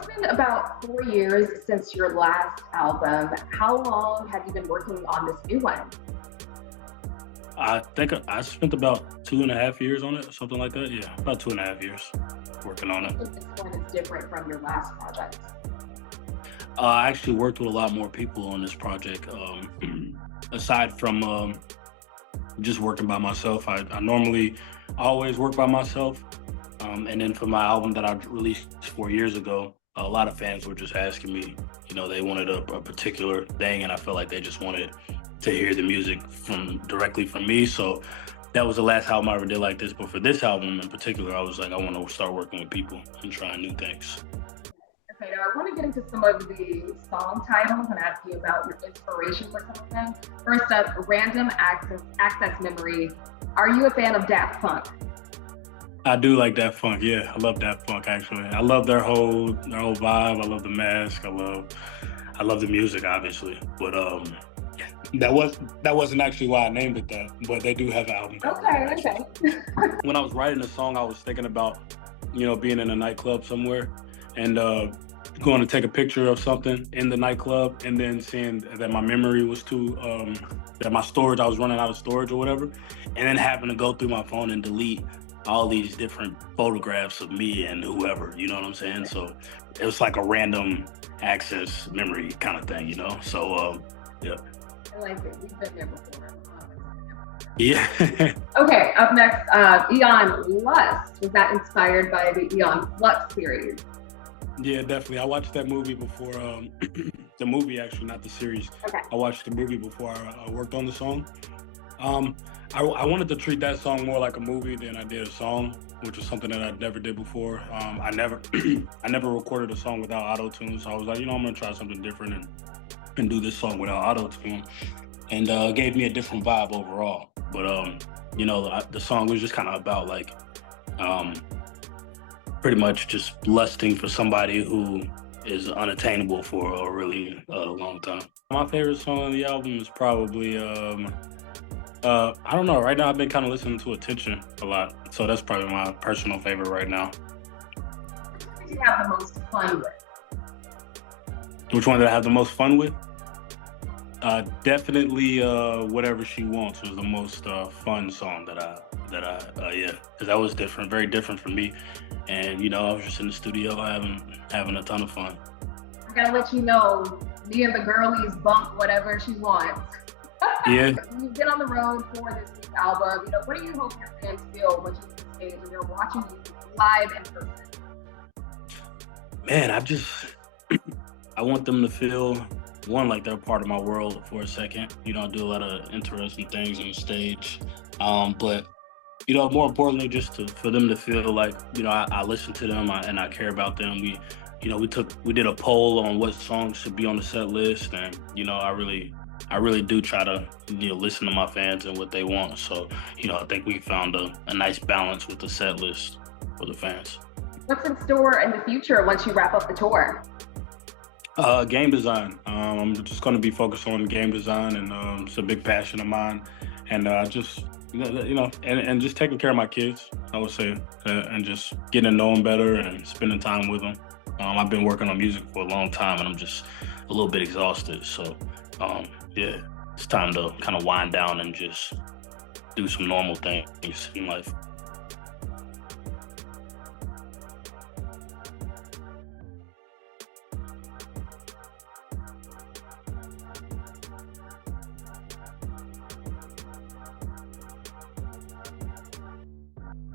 it's been about 4 years since your last album. How long have you been working on this new one? I think I spent about 2.5 years on it, something like that. Yeah, about 2.5 years working on I it. think this one is different from your last project. I actually worked with a lot more people on this project. Aside from just working by myself, I always work by myself. And then for my album that I released 4 years ago, a lot of fans were just asking me, they wanted a particular thing, and I felt like they just wanted to hear the music directly from me. So that was the last album I ever did like this. But for this album in particular, I was like, I want to start working with people and trying new things. Okay, now I want to get into some of the song titles and ask you about your inspiration for some of them. First up, Random Access Memory. Are you a fan of Daft Punk? I do like Daft Punk. Yeah, I love Daft Punk actually. I love their whole vibe. I love the mask. I love the music, obviously. But that wasn't actually why I named it that. But they do have an album cover. Okay. When I was writing the song, I was thinking about, being in a nightclub somewhere and going to take a picture of something in the nightclub, and then seeing that my memory was that my storage, I was running out of storage or whatever, and then having to go through my phone and delete all these different photographs of me and whoever, you know what I'm saying? So it was like a random access memory kind of thing, So, yeah. I like it. We've been there before. Yeah. Okay, up next, Eon Lust. Was that inspired by the Eon Flux series? Yeah, definitely. I watched that movie before, the movie actually, not the series. Okay. I watched the movie before I worked on the song. I wanted to treat that song more like a movie than I did a song, which was something that I never did before. I never I never recorded a song without auto-tune, so I was like, I'm gonna try something different and do this song without auto-tune. And it gave me a different vibe overall. But the song was just kind of about like pretty much just lusting for somebody who is unattainable for a really long time. My favorite song on the album is probably I don't know. Right now, I've been kind of listening to Attention a lot, so that's probably my personal favorite right now. Which do you have the most fun with? Which one did I have the most fun with? Definitely Whatever She Wants was the most fun song yeah, because that was different, very different from me, and I was just in the studio having a ton of fun. I gotta let you know, me and the girlies bump Whatever She Wants. Yeah. You've been on the road for this week's album. What do you hope your fans feel when you're on stage and they're watching you live in person? Man, I want them to feel, one, like they're part of my world for a second. I do a lot of interesting things on stage. But, more importantly, just for them to feel like, I listen to them and I care about them. We did a poll on what songs should be on the set list, and, I really do try to, listen to my fans and what they want. So, I think we found a nice balance with the set list for the fans. What's in store in the future once you wrap up the tour? Game design. I'm just going to be focused on game design, and it's a big passion of mine. And just, and just taking care of my kids, I would say, and just getting to know them better and spending time with them. I've been working on music for a long time, and I'm just a little bit exhausted. So, yeah, it's time to kind of wind down and just do some normal things in life.